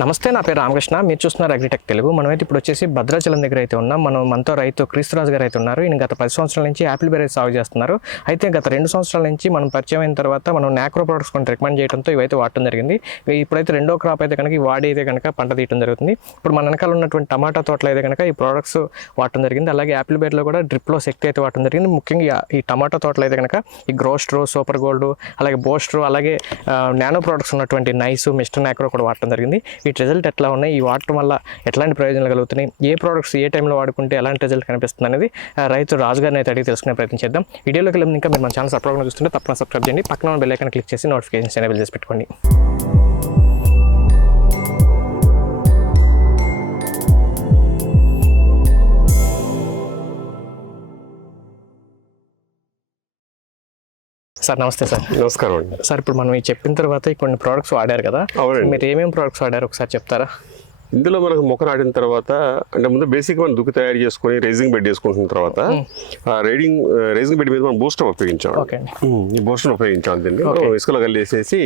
నమస్తే నా పేరు రామకృష్ణ. మీరు చూస్తున్నారు అగ్రిటెక్ తెలుగు. మనమైతే ఇప్పుడు వచ్చేసి భద్రాచలం దగ్గర అయితే ఉన్నాం. మనం మనతో రైతు క్రీస్తురాజు గారు అయితే ఉన్నారు. ఈయన గత పది సంవత్సరాల నుంచి యాపిల్ బెర్రీ సాగు చేస్తున్నారు. అయితే గత రెండు సంవత్సరాల నుంచి మనం పరిచయం అయిన తర్వాత మనం నాక్రో ప్రొడక్ట్స్ కొన్ని రికమెండ్ చేయడంతో ఇవైతే వాడటం జరిగింది. ఇప్పుడైతే రెండో క్రాప్ అయితే కనుక వాడి అయితే కనుక పంట తీయడం జరుగుతుంది. ఇప్పుడు మన వెనకాల ఉన్నటువంటి టమాటా తోటలో అయితే కనుక ఈ ప్రోడక్ట్స్ వాడటం జరిగింది. అలాగే యాపిల్ బెర్రీలో కూడా డ్రిప్లో శక్తి అయితే వాడటం జరిగింది. ముఖ్యంగా ఈ- టమాటా తోటలో అయితే కనుక ఈ గ్రోస్ట్రో సూపర్ గోల్డ్ అలాగే బోస్ట్రో అలాగే నానో ప్రోడక్ట్స్ ఉన్నటువంటి నైస్ మిస్టర్ నాక్రో కూడా వాడటం జరిగింది. వీటి రిజల్ట్ ఎట్లా ఉన్నాయి? ఈ వాడటం వల్ల ఎట్లాంటి ప్రయోజనాలు కలుగుతున్నాయి? ఏ ప్రోడక్ట్స్ ఏ టైంలో వాడుకుంటే ఎలాంటి రిజల్ట్ కనిపిస్తుంది అనేది రైతు రాజుగారిని అయితే అడిగి తెలుసుకునే ప్రయత్నం చేద్దాం. వీడియోలోకి వెళ్ళి ఇంకా మీరు మన ఛానల్ సబ్స్క్రైబ్ చూస్తుంటే తప్పకుండా సబ్స్క్రైబ్ చేయండి. పక్కన బెల్ ఐకాన్ క్లిక్ చేసి నోటిఫికేషన్స్ ఎనేబుల్ చేసి పెట్టుకోండి. సార్ నమస్తే సార్. నమస్కారం అండి. సార్ ఇప్పుడు మనం ఈ చెప్పిన తర్వాత కొన్ని ప్రోడక్ట్స్ వాడారు కదా. మీరు ఏమేమి ప్రోడక్ట్స్ వాడారు ఒకసారి చెప్తారా? ఇందులో మనకు మొక్క నాటిన తర్వాత అంటే ముందు బేసిక్ మనం దుక్కి తయారు చేసుకొని రేజింగ్ బెడ్ చేసుకుంటున్న తర్వాత ఆ రైడింగ్ రేజింగ్ బెడ్ మీద మనం బూస్టర్ ఉపయోగించాం ఈ బూస్టర్ ఉపయోగించాం దీన్ని ఇసుకలో కలిసేసి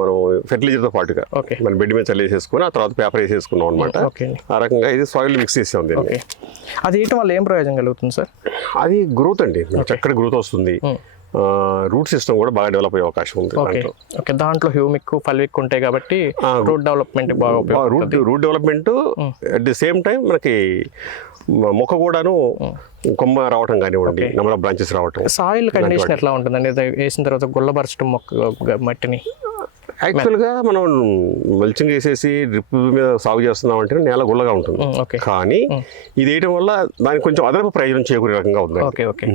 మనం ఫెర్టిలైజర్తో పాటుగా. మన బెడ్ మీద చల్లేసేసుకొని ఆ తర్వాత పేపర్ వేసేసుకున్నాం అనమాట ఆ రకంగా ఇది సాయిల్ మిక్స్ చేసాం దీన్ని. అది వేయటం వల్ల ఏం ప్రయోజనం కలుగుతుంది సార్? అది గ్రోత్ అండి. చక్కటి గ్రోత్ వస్తుంది. రూట్ సిస్టమ్ కూడా బాగా డెవలప్ అయ్యే అవకాశం ఉంది ఓకే. దాంట్లో. హ్యూమిక్ ఫల్విక్ ఉంటాయి కాబట్టి రూట్ డెవలప్మెంట్ బాగా root root development at the same time మనకి మొక్క కూడాను కొమ్మ రావటం కానివ్వండి నెంబర్ ఆఫ్ బ్రాంచెస్ రావటం సాయిల్ కండిషన్ ఎట్లా ఉంటుందండి? వేసిన తర్వాత గుల్లబరచడం మొక్క మట్టిని? యాక్చువల్గా మనం మల్చింగ్ వేసేసి డ్రిప్ మీద సాగు చేస్తున్నాం అంటే నేల గుల్లగా ఉంటుంది. కానీ ఇది వేయటం వల్ల దానికి కొంచెం అదనపు ప్రయోజనం చేకూరే రకంగా ఉంది ఓకే ఓకే.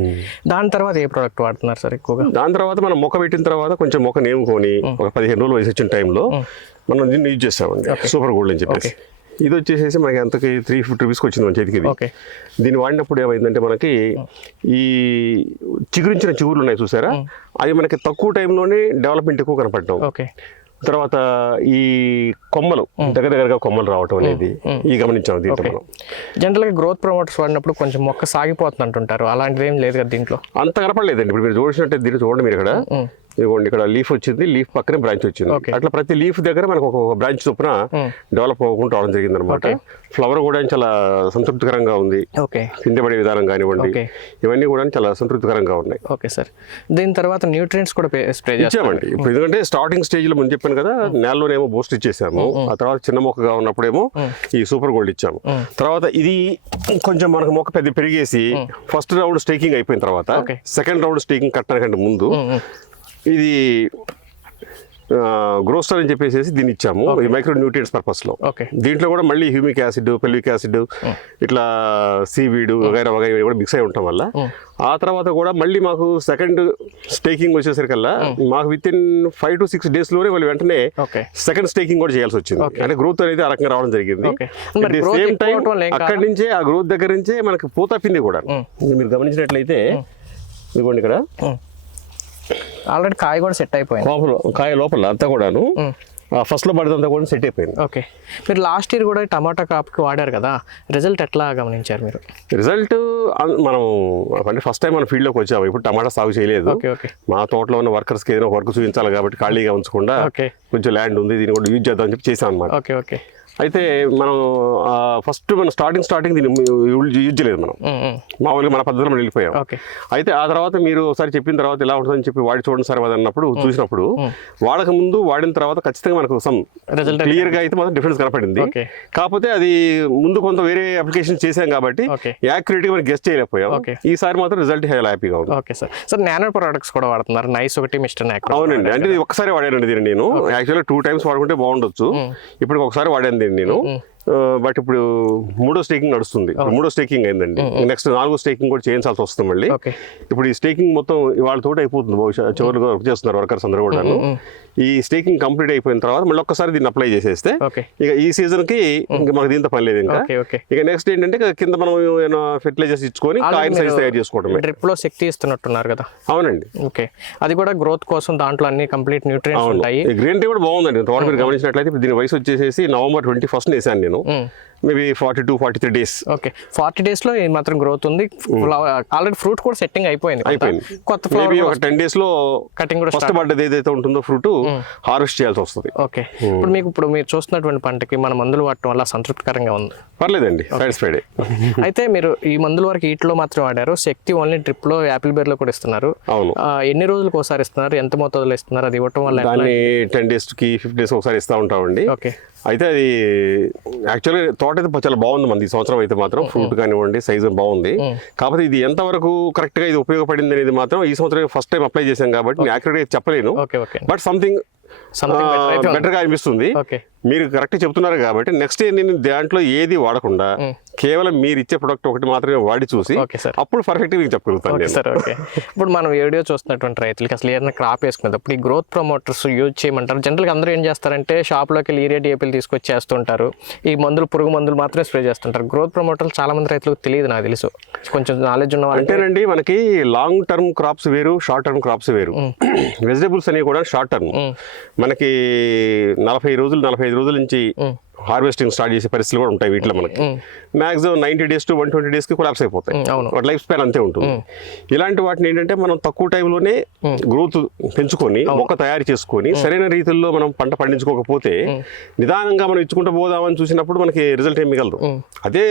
దాని తర్వాత ఏ ప్రోడక్ట్ వాడుతున్నారు సార్ ఎక్కువగా? దాని తర్వాత మనం మొక్క పెట్టిన తర్వాత కొంచెం మొక్క నేముకొని ఒక పదిహేను రోజులు వయసు వచ్చిన టైంలో మనం దీన్ని యూజ్ చేస్తామండి. సూపర్ గోల్డ్ అని చెప్పేసి. ఇది వచ్చేసేసి మనకి ఎంతకి త్రీ ఫిఫ్టీ రూపీస్కి వచ్చింది మన చేతికి దీన్ని వాడినప్పుడు ఏమైందంటే మనకి ఈ చిగురించిన చిగురులు ఉన్నాయి చూసారా? అవి మనకి తక్కువ టైంలోనే డెవలప్మెంట్ ఎక్కువ కనపడటం. ఓకే. తర్వాత ఈ కొమ్మలు దగ్గర దగ్గరగా కొమ్మలు రావటం అనేది ఈ గమనించాం దీంట్లో మనం. జనరల్గా గ్రోత్ ప్రమోటర్స్ వాడినప్పుడు కొంచెం మొక్క సాగిపోతుంది అంటుంటారు అలాంటిది ఏం లేదు కదా దీంట్లో. అంత కనపడలేదండి. ఇప్పుడు మీరు చూసినట్టే దీన్ని చూడండి మీరు ఇక్కడ. ఇదిగోండి ఇక్కడ లీఫ్ వచ్చింది లీఫ్ పక్కనే బ్రాంచ్ వచ్చింది. అట్లా ప్రతి లీఫ్ దగ్గర మనకు ఒక బ్రాంచ్ చొప్పున డెవలప్ అవ్వకుండా రావడం జరిగింది అనమాట ఫ్లవర్ కూడా చాలా సంతృప్తికరంగా ఉంది. ఓకే. పిండబడే విధానం కానివ్వండి. ఇవన్నీ కూడా చాలా సంతృప్తికరంగా ఉన్నాయి. Okay sir. దీని తర్వాత న్యూట్రియంట్స్ కూడా స్ప్రే ఇచ్చామండి. ఇప్పుడు ఎందుకంటే స్టార్టింగ్ స్టేజ్లో ముందు చెప్పాను కదా నేలలోనేమో బూస్ట్ ఇచ్చేసాము. ఆ తర్వాత చిన్న మొక్కగా ఉన్నప్పుడేమో ఈ సూపర్ గోల్డ్ ఇచ్చాము. తర్వాత ఇది కొంచెం మనకు మొక్క పెద్ద పెరిగేసి ఫస్ట్ రౌండ్ స్టేకింగ్ అయిపోయిన తర్వాత. సెకండ్ రౌండ్ స్టేకింగ్ కట్టడానికంటే ముందు ఇది గ్రోస్టర్ అని చెప్పేసి దీన్ని ఇచ్చాము. ఈ మైక్రో న్యూట్రియన్స్ పర్పస్లో ఓకే. దీంట్లో కూడా మళ్ళీ హ్యూమిక్ యాసిడ్ పెల్విక్ యాసిడ్ ఇట్లా సీవీడ్ వగైరా వగైరా కూడా మిక్స్ అయి ఉండటం వల్ల ఆ తర్వాత కూడా మళ్ళీ మాకు సెకండ్ స్టేకింగ్ వచ్చేసరికల్లా మాకు within five to six డేస్లోనే వాళ్ళు వెంటనే సెకండ్ స్టేకింగ్ కూడా చేయాల్సి వచ్చింది. అంటే గ్రోత్ అనేది ఆ రకంగా రావడం జరిగింది. సేమ్ టైం అక్కడి నుంచే ఆ గ్రోత్ దగ్గర నుంచే మనకి పూత పిండి కూడా మీరు గమనించినట్లయితే ఇదిగోండి ఇక్కడ. ఆల్రెడీ కాయ కూడా సెట్ అయిపోయింది. లోపల కాయ లోపల అంతా కూడాను ఫస్ట్లో పడినంతా కూడా సెట్ అయిపోయింది. ఓకే. మీరు లాస్ట్ ఇయర్ కూడా టమాటా కాప్కి వాడారు కదా రిజల్ట్ ఎట్లా గమనించారు మీరు? రిజల్ట్ మనం అంటే ఫస్ట్ టైం మన ఫీల్డ్లోకి వచ్చాము ఇప్పుడు టమాటా సాగు చేయలేదు. Okay okay. మా తోటలో ఉన్న వర్కర్స్కి ఏదైనా వర్క్ చూపించాలి కాబట్టి ఖాళీగా ఉంచకుండా కొంచెం ల్యాండ్ ఉంది దీన్ని కూడా యూజ్ చేద్దాం అని చెప్పి చేసాం అనమాట ఓకే ఓకే. అయితే మనం ఫస్ట్ మనం స్టార్టింగ్ స్టార్టింగ్ దీన్ని యూజ్ చేయలేదు మనం. మామూలుగా మన పద్ధతిలో మనం వెళ్ళిపోయాం. ఓకే. అయితే ఆ తర్వాత మీరు ఒకసారి చెప్పిన తర్వాత ఎలా ఉంటుందని చెప్పి వాడి చూడండి సార్ అది అన్నప్పుడు చూసినప్పుడు వాడక ముందు వాడిన తర్వాత ఖచ్చితంగా మనకు సమ్ రిజల్ట్ క్లియర్గా అయితే మాత్రం డిఫరెన్స్ కనపడింది. కాకపోతే అది ముందు కొంత వేరే అప్లికేషన్ చేశాం కాబట్టి యాక్యురేట్గా మనం గెస్ట్ చేయలేకపోయాం. ఈసారి మాత్రం రిజల్ట్ చాలా హ్యాపీగా ఉంది. Okay sir. Sir nano products కూడా వాడుతున్నారు. నైస్ ఒకటి మిస్టర్ అవునండి. అంటే ఇది ఒక్కసారి వాడానండి దీన్ని నేను. యాక్చువల్గా టూ టైమ్స్ వాడుకుంటే బాగుండొచ్చు. ఇప్పుడు ఒకసారి వాడాను దీన్ని. నేను. బట్ ఇప్పుడు మూడో స్టేకింగ్ నడుస్తుంది. మూడో స్టేకింగ్ అయిందండి. నెక్స్ట్ నాలుగో స్టేకింగ్ కూడా చేయించాల్సి వస్తుంది మళ్ళీ. ఇప్పుడు ఈ స్టేకింగ్ మొత్తం తోటి అయిపోతుంది. బహుశా చివరిగా వర్క్ చేస్తున్నారు వర్కర్స్ అందరూ కూడా ఈ స్టేకింగ్ కంప్లీట్ అయిపోయిన తర్వాత మళ్ళీ ఒక్కసారి దీన్ని అప్లై చేసేస్తే ఇక ఈ సీజన్కి ఇంకా మనకు దీంతో పని లేదు ఇంకా. ఇక నెక్స్ట్ ఏంటంటే కింద మనం ఏమైనా ఫెర్టిలైజర్స్ ఇచ్చుకొని కాయలు సైజ్ తయారు చేసుకోవడమే. డ్రిప్లో శక్తి ఇస్తున్నట్టున్నారు కదా. అవునండి. ఓకే. అది కూడా గ్రోత్ కోసం దాంట్లో అన్ని కంప్లీట్ న్యూట్రియంట్స్ ఉంటాయి. గ్రీన్ టీ కూడా బాగుందండి. తోట మీరు గమనించినట్లయితే ఇప్పుడు దీని వయసు వచ్చేసేసి నవంబర్ ట్వంటీ ఫస్ట్ వేసాను నేను. の、うん maybe forty to forty three days. Okay. Forty డేస్లో మాత్రం గ్రోత్ ఉంది. ఆల్రెడీ ఫ్రూట్ కూడా సెట్టింగ్ అయిపోయింది. అయిపోయింది. కొత్త మేబీ ఒక టెన్ డేస్లో కటింగ్ కూడా ఫస్ట్ పడ్డది ఏదైతే ఉంటుందో ఫ్రూట్ హార్వెస్ట్ చేయాల్సి వస్తుంది. ఓకే. ఇప్పుడు మీకు ఇప్పుడు మీరు చూస్తున్నటువంటి పంటకి మన మందులు వాడటం వల్ల సంతృప్తికరంగా ఉంది. పర్లేదండి. సాటిస్ఫైడ్ అయితే మీరు ఈ మందుల వరకు వీటిలో మాత్రం వాడారు. శక్తి ఓన్లీ డ్రిప్లో యాపిల్ బేర్లో కూడా ఇస్తున్నారు. అవును. ఎన్ని రోజులకు ఒకసారి ఇస్తున్నారు? ఎంత మోతాదులో ఇస్తున్నారు అది ఇవ్వటం వల్ల టెన్ డేస్కి ఫిఫ్టీ డేస్ ఒకసారి ఇస్తూ ఉంటామండి. ఓకే. అయితే అది యాక్చువల్గా తోట అయితే చాలా బాగుంది మనది ఈ సంవత్సరం అయితే మాత్రం ఫ్రూట్ కానివ్వండి సైజ్ బాగుంది. కాకపోతే ఇది ఎంత వరకు కరెక్ట్గా ఇది ఉపయోగపడింది అనేది మాత్రం ఈ సంవత్సరం ఫస్ట్ టైం అప్లై చేశాం కాబట్టి నేను యాక్యురేట్గా చెప్పలేను. But something. బెటర్గా అనిపిస్తుంది. మీరు కరెక్ట్ చెప్తున్నారు కాబట్టి నెక్స్ట్ నేను దాంట్లో ఏది వాడకుండా కేవలం మీరు ఇచ్చే ప్రొడక్ట్ ఒకటి మాత్రమే వాడి చూసి ఓకే సార్. అప్పుడు పర్ఫెక్ట్ మీకు చెప్పగలుగుతాను సార్ ఓకే. ఇప్పుడు మనం వీడియో చూస్తున్నటువంటి రైతులకి అసలు ఏదైనా క్రాప్ వేసుకునేటప్పుడు ఈ గ్రోత్ ప్రమోటర్స్ యూజ్ చేయమంటారు. జనరల్గా అందరూ ఏం చేస్తారంటే షాప్లోకి వెళ్ళి ఏరియా డిఏపీలు తీసుకొచ్చి చేస్తుంటారు. ఈ మందులు పురుగు మందులు మాత్రమే స్ప్రే చేస్తుంటారు. గ్రోత్ ప్రమోటర్లు చాలా మంది రైతులకు తెలియదు నాకు తెలుసు. కొంచెం నాలెడ్జ్ ఉన్న అంటేనండి మనకి లాంగ్ టర్మ్ క్రాప్స్ వేరు షార్ట్ టర్మ్ క్రాప్స్ వేరు. వెజిటబుల్స్ అనేవి కూడా షార్ట్ టర్మ్ మనకి నలభై రోజులు నలభై ఐదు రోజుల నుంచి హార్వెస్టింగ్ స్టార్ట్ చేసే పరిస్థితులు కూడా ఉంటాయి వీటిలో మనకి. Maximum ninety days to one twenty డేస్కి కొలాప్స్ అయిపోతాయి. వాటి లైఫ్ స్పాన్ అంతే ఉంటుంది. ఇలాంటి వాటిని ఏంటంటే మనం తక్కువ టైంలోనే గ్రోత్ పెంచుకొని మొక్క తయారు చేసుకొని సరైన రీతిలో మనం పంట పండించుకోకపోతే నిదానంగా మనం ఇచ్చుకుంటూ పోదామని చూసినప్పుడు మనకి రిజల్ట్ ఏం మిగలదు. అదే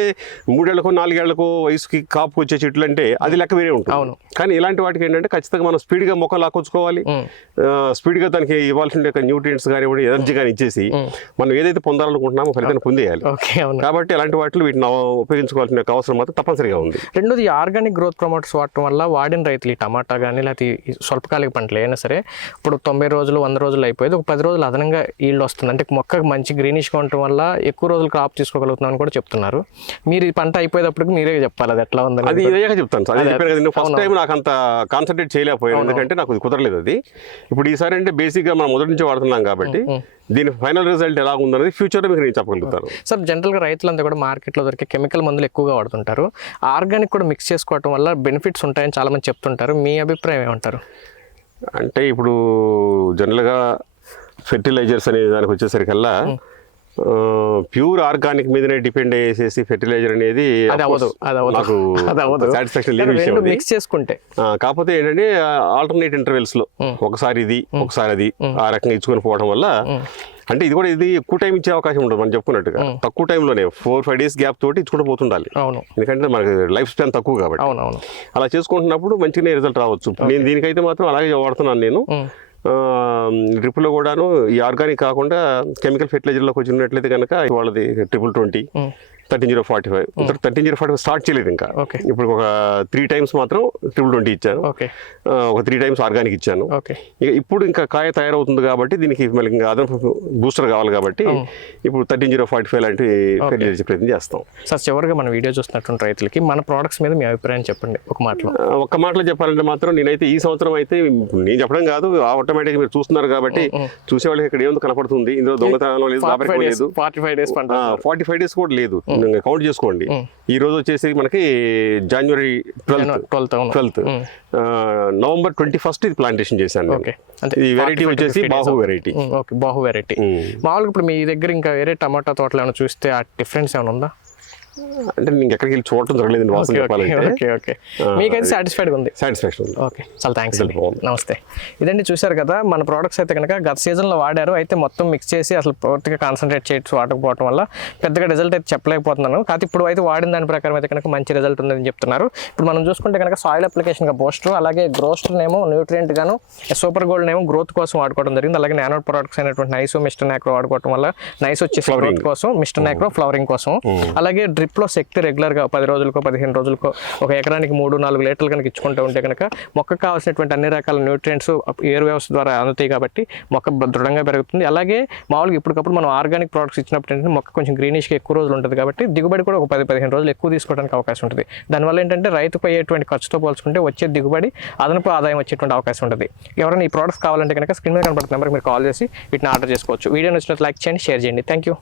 మూడేళ్ళకో నాలుగేళ్ళకో వయసుకి కాపు వచ్చే చెట్లు అంటే అది లెక్క వేరే ఉంటుంది. కానీ ఇలాంటి వాటికి ఏంటంటే ఖచ్చితంగా మనం స్పీడ్గా మొక్క లాక్కొచ్చుకోవాలి. స్పీడ్గా దానికి ఇవ్వాల్సిన న్యూట్రియంట్స్ కానివ్వండి ఎనర్జీ కానీ ఇచ్చేసి మనం ఏదైతే పొందాలనుకుంటున్నామో ఫలితాన్ని పొందేయాలి. కాబట్టి అలాంటి వాటిలో వీటిని ఉపయోగించుకోవాల్సిన అవసరం మాత్రం తప్పనిసరిగా ఉంది. రెండోది ఆర్గానిక్ గ్రోత్ ప్రమోటర్స్ వాడటం వల్ల వాడిన రైతులు ఈ టమాటా కానీ లేకపోతే స్వల్పకాలిక పంటలు అయినా సరే ఇప్పుడు తొంభై రోజులు వంద రోజులు అయిపోయేది ఒక పది రోజులు అదనంగా ఈల్డ్ వస్తుంది. అంటే మొక్క మంచి గ్రీనిష్గా ఉండటం వల్ల ఎక్కువ రోజులు క్రాప్ తీసుకోగలుగుతున్నాం అని కూడా చెప్తున్నారు. మీరు ఈ పంట అయిపోయేటప్పటికి మీరే చెప్పాలి అది ఎట్లా ఉందని అది ఇదయ్యాక చెప్తాను సార్. ఫస్ట్ టైం నాకు అంత కాన్సన్ట్రేట్ చేయలేకపోయాను. ఎందుకంటే నాకు ఇది కుదరలేదు అది. ఇప్పుడు ఈసారి అంటే బేసిక్గా మనం మొదటి నుంచి వాడుతున్నాం కాబట్టి దీని ఫైనల్ రిజల్ట్ ఎలా ఉందనేది ఫ్యూచర్లో మీకు నేను చెప్పగలుగుతాను సార్ జనరల్గా రైతులంతా కూడా మార్కెట్లో దొరికే కెమికల్ మందులు ఎక్కువగా వాడుతుంటారు. ఆర్గానిక్ కూడా మిక్స్ చేసుకోవడం వల్ల బెనిఫిట్స్ ఉంటాయని చాలా మంది చెప్తుంటారు. మీ అభిప్రాయం ఏమంటారు? అంటే ఇప్పుడు జనరల్గా ఫెర్టిలైజర్స్ అనే దానికి వచ్చేసరికల్లా ప్యూర్ ఆర్గానిక్ మీదనే డిపెండ్ అయ్యేసేసి ఫెర్టిలైజర్ అనేది నాకు సాటిస్ఫాక్షన్ లేని విషయం మిక్స్ చేసుకుంటే. కాకపోతే ఏంటంటే ఆల్టర్నేట్ ఇంటర్వెల్స్లో ఒకసారి ఇది ఒకసారి అది ఆ రకంగా ఇచ్చుకొని పోవడం వల్ల అంటే ఇది కూడా ఇది ఎక్కువ టైం ఇచ్చే అవకాశం ఉండదు మనం చెప్పుకున్నట్టుగా. తక్కువ టైంలోనే ఫోర్ ఫైవ్ డేస్ గ్యాప్ తోటి ఇచ్చుకుంటూ పోతుండాలి. ఎందుకంటే మనకి లైఫ్ స్పాన్ తక్కువ కాబట్టి. అలా చేసుకుంటున్నప్పుడు మంచిగానే రిజల్ట్ రావచ్చు. నేను దీనికైతే మాత్రం అలాగే వాడుతున్నాను నేను. డ్రిప్లో కూడాను ఈ ఆర్గానిక్ కాకుండా కెమికల్ ఫెర్టిలైజర్లోకి వచ్చినట్లయితే కనుక వాళ్ళది triple twenty. Thirteen zero forty five. Thirteen zero forty five start చేయలేదు ఇంకా. ఓకే. ఇప్పుడు ఒక త్రీ టైమ్స్ మాత్రం ట్రిపుల్ ట్వంటీ ఇచ్చాను. ఓకే. ఒక త్రీ టైమ్స్ ఆర్గానిక్ ఇచ్చాను. ఓకే. ఇక ఇప్పుడు ఇంకా కాయ తయారవుతుంది కాబట్టి దీనికి మళ్ళీ ఇంకా అదనపు బూస్టర్ కావాలి కాబట్టి ఇప్పుడు థర్టీన్ జీరో ఫార్టీ ఫైవ్ లాంటి ఫెర్టిలైజర్ ప్రయత్నం చేస్తాం. సార్ చివరిగా మన వీడియో చూస్తున్నటువంటి రైతులకి మన ప్రోడక్ట్స్ మీద మీ అభిప్రాయం చెప్పండి ఒక మాటలో. ఆ, ఒక్క మాటలో చెప్పాలంటే మాత్రం నేనైతే ఈ సంవత్సరం అయితే నేను చెప్పడం కాదు ఆటోమేటిక్ మీరు చూస్తున్నారు కాబట్టి చూసే వాళ్ళకి ఇక్కడ ఏముందో కనపడుతుంది. ఇందులో దొంగతనం లేదు ఫార్టీ ఫైవ్ డేస్ కూడా లేదు. కౌంట్ చేసుకోండి. ఈ రోజు వచ్చేసి మనకి January twelfth twelfth twelfth November twenty first ఇది ప్లాంటేషన్ చేశాను ఈ వెరైటీ 45 వచ్చేసి 50 days. బాహు వెరైటీ ఓకే. బాహు వెరైటీ మామూలుగా ఇప్పుడు మీ దగ్గర ఇంకా వేరే టమాటా తోటలు ఏమైనా చూస్తే ఆ డిఫరెన్స్ ఏమైనా ఉందా? అంటే నేను ఎక్కడికి వెళ్ళి చూడటం జరగలేదు వాసన ఓకే చెప్పాలంటే. ఓకే ఓకే మీకైతే సాటిస్ఫైడ్ ఉంది. సాటిస్ఫాక్షన్ ఉంది. ఓకే చాలా థ్యాంక్స్ అండి. నమస్తే. ఇదండి చూశారు కదా మన ప్రోడక్ట్స్ అయితే కనుక గత సీజన్లో వాడారు. అయితే మొత్తం మిక్స్ చేసి అసలు పూర్తిగా కాన్సన్ట్రేట్ చేయొచ్చు వాడకపోవడం వల్ల. పెద్దగా రిజల్ట్ అయితే చెప్పలేకపోతున్నాను. కాకపోతే ఇప్పుడు అయితే వాడిన దాని ప్రకారం అయితే కనుక మంచి రిజల్ట్ ఉందని చెప్తున్నారు. ఇప్పుడు మనం చూసుకుంటే కనుక సాయిల్ అప్లికేషన్గా బోస్టర్ అలాగే గ్రోస్టర్ ఏమో న్యూట్రియంట్ గాను సూపర్ గోల్డ్ ఏమో గ్రోత్ కోసం వాడుకోవడం జరిగింది. అలాగే నానో ప్రొడక్ట్స్ అయినటువంటి నైసో మిస్టర్ నాక్రో వాడుకోవడం వల్ల నైస్ వచ్చేసి గ్రోత్ కోసం మిస్టర్ నాక్రో ఫ్లవరింగ్ కోసం. అలాగే ట్రిప్లో శక్తి రెగ్యులర్గా పది రోజులకో పదిహేను రోజులకో ఒక ఎకరానికి మూడు నాలుగు లీటర్లు కనుక ఇచ్చుకుంటూ ఉంటే కనుక మొక్కకు కావాల్సినటువంటి అన్ని రకాల న్యూట్రియంట్స్ ఏర్ వ్యవస్థ ద్వారా అందుతాయి కాబట్టి మొక్క దృఢంగా పెరుగుతుంది. అలాగే మామూలుగా ఇప్పటికప్పుడు మనం ఆర్గానిక్ ప్రోడక్ట్స్ ఇచ్చినప్పుడు ఏంటంటే మొక్క కొంచెం గ్రీనిష్గా ఎక్కువ రోజులు ఉంటుంది కాబట్టి దిగుబడి కూడా ఒక పది పదిహేను రోజులు ఎక్కువ తీసుకోవడానికి అవకాశం ఉంటుంది. దానివల్ల ఏంటంటే రైతుకు అయ్యేటువంటి ఖర్చుతో పోల్చుకుంటే వచ్చే దిగుబడి అదనపు ఆదాయం వచ్చేటువంటి అవకాశం ఉంటుంది. ఎవరైనా ఈ ప్రోడక్ట్స్ కావాలంటే కనుక స్క్రీన్ మీద కనబడుతున్న నెంబర్కి మీరు కాల్ చేసి వీటిని ఆర్డర్ చేసుకోవచ్చు. వీడియో నచ్చినట్టు లైక్ చేయండి షేర్ చేయండి. Thank you